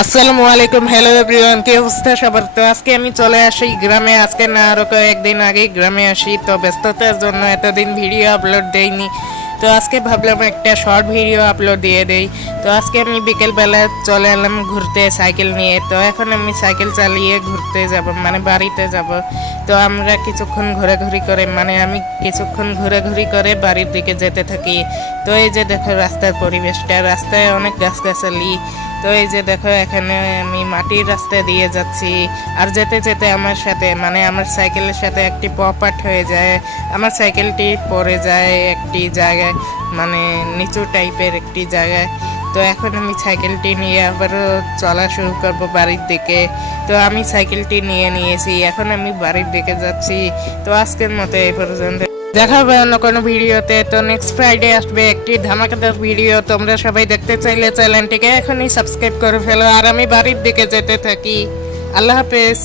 আসসালামু আলাইকুম, hello everyone, কি অবস্থা সবার? তো আজকে আমি চলে আসি গ্রামে। আজকে না আরও কয়েকদিন আগেই গ্রামে আসি, তো ব্যস্ততার জন্য এতদিন ভিডিও আপলোড দেইনি। তো আজকে ভাবলাম একটা শর্ট ভিডিও আপলোড দিয়ে দেই। তো আজকে আমি বিকেলবেলা চলে এলাম ঘুরতে সাইকেল নিয়ে। তো এখন আমি সাইকেল চালিয়ে ঘুরতে যাব, মানে বাড়িতে যাব। তো আমরা কিছুক্ষণ ঘোরাঘুরি করে, মানে আমি কিছুক্ষণ ঘোরাঘুরি করে বাড়ির দিকে যেতে থাকি। তো এই যে দেখো রাস্তার পরিবেশটা, রাস্তায় অনেক গাছগাছালি। তো এই যে দেখো এখানে আমি মাটির রাস্তা দিয়ে যাচ্ছি, আর যেতে যেতে আমার সাথে, মানে আমার সাইকেলের সাথে একটি পপাট হয়ে যায়। আমার সাইকেলটি পড়ে যায় একটি জায়গায়, মানে নিচু টাইপের একটি জায়গায়। তো এখন আমি সাইকেলটি নিয়ে আবারও চলা শুরু করবো বাড়ির দিকে। তো আমি সাইকেলটি নিয়ে নিয়েছি, এখন আমি বাড়ির দিকে যাচ্ছি। তো আজকের মতো এই পর্যন্ত, দেখা হবে অন্য কোনো ভিডিওতে। তো নেক্সট ফ্রাইডে আসবে একটি ধামাকাদার ভিডিও। তোমরা সবাই দেখতে চাইলে চ্যানেলটিকে এখনই সাবস্ক্রাইব করে ফেলো। আর আমি বাড়ির দিকে যেতে থাকি। আল্লাহ হাফেজ।